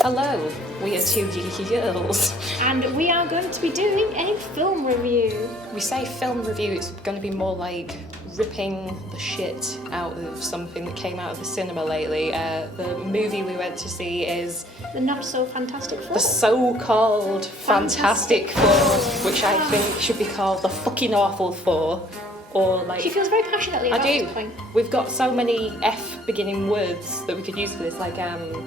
Hello, we are two geeky girls. And we are going to be doing a film review. We say film review, it's going to be more like ripping the shit out of something that came out of the cinema lately. The movie we went to see is The Not So Fantastic Four. the so-called Fantastic Four, which I think should be called the fucking Awful Four. Or like, She feels very passionately I about do. this point. We've got so many F beginning words that we could use for this, like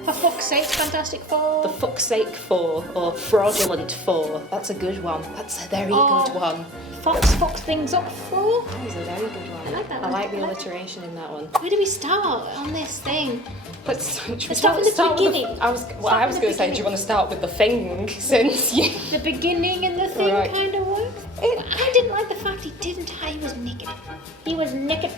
For fuck's sake, Fantastic Four. the fuck's sake four or fraudulent four. That's a good one. That's a very good one. Fox things up for. That is a very good one. I like that I one. like the alliteration in that one. Where do we start on this thing? Let's start from the beginning. I was going to say, do you want to start with the thing since you? The beginning and the thing Right. kind of work. I didn't like the fact he didn't. He was naked. He was naked.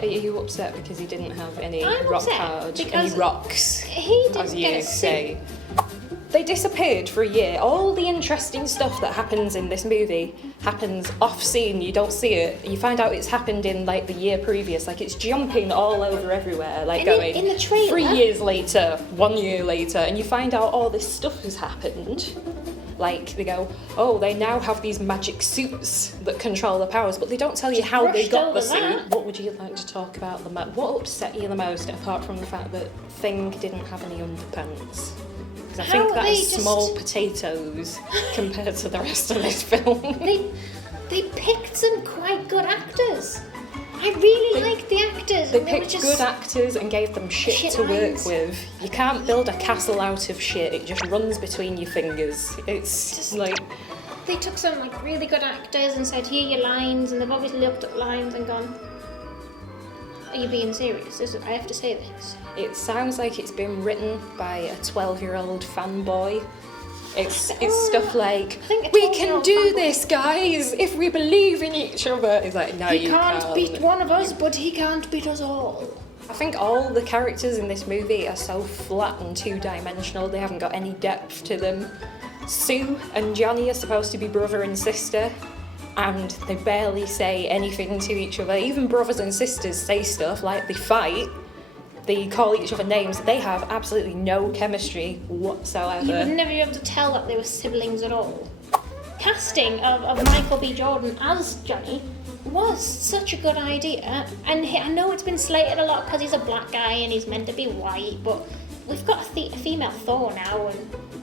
Are you upset because he didn't have any I'm rock upset hard, because any rocks, He didn't as get you a suit. say? They disappeared for a year. All the interesting stuff that happens in this movie happens off scene. You don't see it. You find out it's happened in like the year previous. Like it's jumping all over everywhere. Like And going in the trailer- 3 years later, 1 year later, and you find out all this stuff has happened. Like they go, oh, they now have these magic suits that control their powers, but they don't tell you how they brushed got over the suit. that. What would you like to talk about the most? What upset you the most, apart from the fact that Thing didn't have any underpants? Because I How think that they is just- small potatoes compared to the rest of this film. They picked some quite good actors. I really liked the actors. They and were picked just good actors and gave them shit shit to work lines. with. You can't build a castle out of shit. It just runs between your fingers. It's Just- like, They took some like really good actors and said, "Here are your lines," and they've obviously looked at lines and gone, "Are you being serious? I have to say this." it sounds like it's been written by a 12-year-old fanboy. It's stuff like, I think a we can 12-year-old do fanboy- this, guys, if we believe in each other. It's like, no, He you can't beat one of us, but he can't beat us all. I think all the characters in this movie are so flat and two-dimensional. They haven't got any depth to them. Sue and Johnny are supposed to be brother and sister, and they barely say anything to each other. Even brothers and sisters say stuff like they fight, they call each other names. They have absolutely no chemistry whatsoever. You would never be able to tell that they were siblings at all. Casting of Michael B. Jordan as Johnny was such a good idea, and I know it's been slated a lot because he's a black guy and he's meant to be white, but we've got a female Thor now,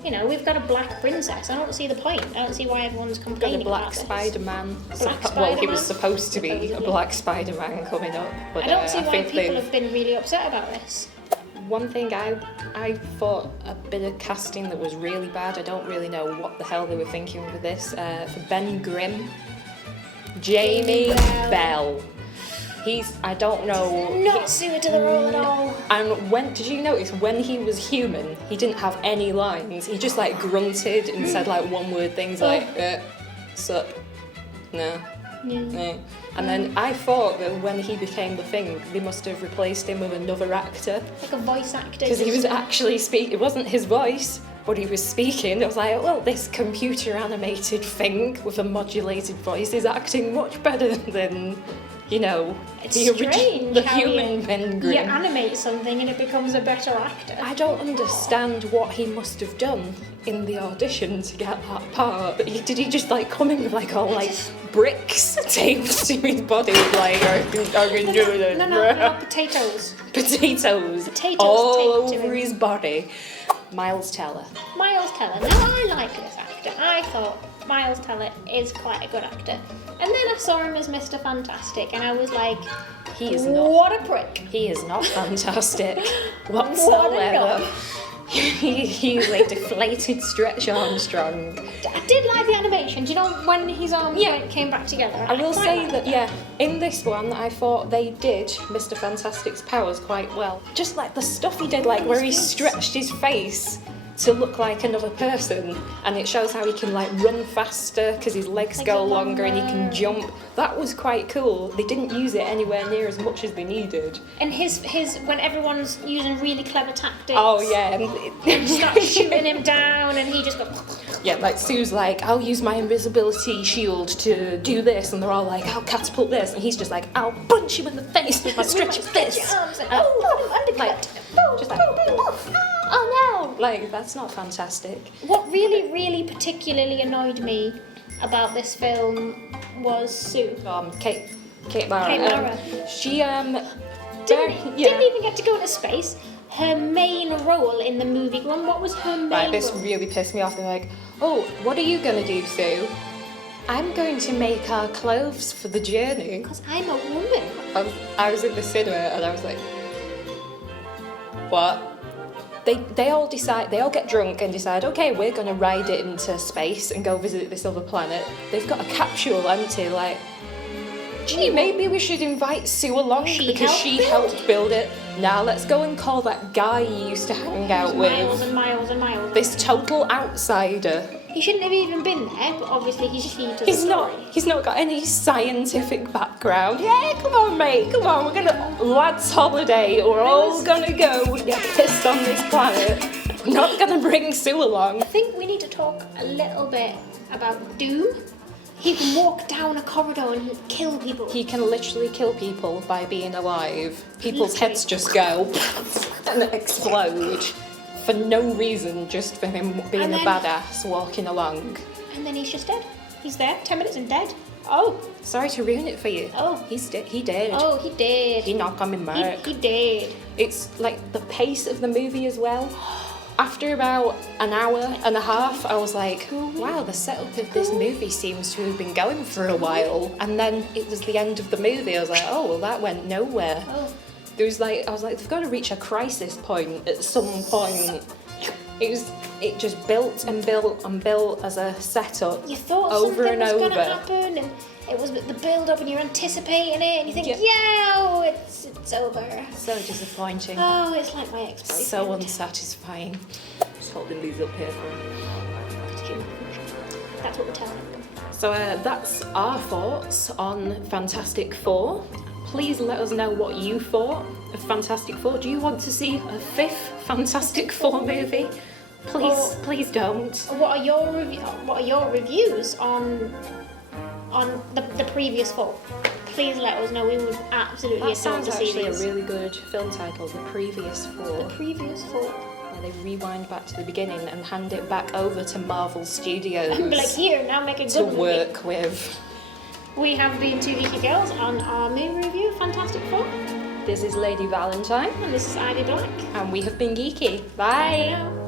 and we've got a black princess. I don't see the point. I don't see why everyone's Got complaining a black about this. Spider-Man. Black Well, he Spider-Man? was supposed to be a Supposedly. black Spider-Man coming up, but I don't see I why think people they've... have been really upset about this. One thing I thought a bit of casting that was really bad. I don't really know what the hell they were thinking with this. For Ben Grimm, Jamie Bell. I don't know. Not suited to the role at all. And did you notice when he was human, he didn't have any lines. He just like grunted and said like one-word things like, sup, no. Yeah. No. And then I thought that when he became the Thing, they must have replaced him with another actor. Like a voice actor. Because he was actually speaking, it wasn't his voice, but he was speaking. It was like, well, this computer animated Thing with a modulated voice is acting much better than, It's the how human Ben Grimm. You animate something and it becomes a better actor. I don't understand what he must have done in the audition to get that part. Did he just like come in with like all like bricks taped to his body, like I can do it? No, potatoes. Potatoes taped all to over him. his body. Miles Teller. Miles Teller. Now I like this actor. I thought Miles Teller is quite a good actor. And then I saw him as Mr. Fantastic and I was like, He is not. what a prick. He is not fantastic What a whatsoever. knob. He's a deflated Stretch Armstrong. I did like the animation. Do you know when his arms came back together? I will quite say liked that, yeah, in this one, I thought they did Mr. Fantastic's powers quite well. Just like the stuff he did, like where he stretched his face to look like another person, and it shows how he can like run faster because his legs Legs go are longer and he can longer. jump. That was quite cool. They didn't use it anywhere near as much as they needed. And his when everyone's using really clever tactics. Oh yeah, And start shooting him down, and he just goes. yeah, like Sue's like, I'll use my invisibility shield to do this, and they're all like, I'll catapult this, and he's just like, I'll punch him in the face with my stretchy fist. Arms and, like, undercut. just like, oh Like, that's not fantastic. What really, really particularly annoyed me about this film was Sue. Kate Mara. Kate Mara. She Didn't even get to go into space. Her main role in the movie, what was her main Right, this role? really pissed me off. They're like, oh, what are you gonna do, Sue? I'm going to make our clothes for the journey. Because I'm a woman. I was in the cinema and I was like, what? They all get drunk and decide, okay, we're gonna ride it into space and go visit this other planet. They've got a capsule empty, like, gee, maybe we should invite Sue along because she helped build it. Now let's go and call that guy you used to hang out with. Miles and miles and miles. This total outsider. He shouldn't have even been there, but obviously he's just here to He's not got any scientific background. Yeah, come on, mate, come on, we're gonna lads holiday. We're all gonna go and get pissed on this planet. We're not gonna bring Sue along. I think we need to talk a little bit about Doom. He can walk down a corridor and kill people. He can literally kill people by being alive. People's Literally. heads just go and explode for no reason, just for him being And a then- badass walking along. And then he's just dead. He's there, 10 minutes and dead. Oh, sorry to ruin it for you. Oh. He did. Oh, he did. He not coming back. He did. It's like the pace of the movie as well. After about an hour and a half, I was like, wow, the setup of this movie seems to have been going for a while. And then it was the end of the movie. I was like, oh, well, that went nowhere. Oh. I was like, they've got to reach a crisis point at some point. It just built and built and built as a setup. You thought over something and was going to over. happen, and it was the build-up, and you're anticipating it, and you think, Yeah. yeah, it's over. So disappointing. Oh, it's like my ex-boyfriend. So unsatisfying. Just holding these up here for That's what we're telling them. So that's our thoughts on Fantastic Four. Please let us know what you thought of Fantastic Four. Do you want to see a fifth Fantastic Four movie? Please don't. What are your reviews on the previous four? Please let us know. We would absolutely That adore sounds to see actually a these. really good film title, The Previous Four, The previous four. where they rewind back to the beginning and hand it back over to Marvel Studios And be like, here, now make a to good movie. work with. We have been Two Geeky Girls on our movie review, Fantastic Four. This is Lady Valentine, And this is Ivy Black. and we have been geeky. Bye Bye! now.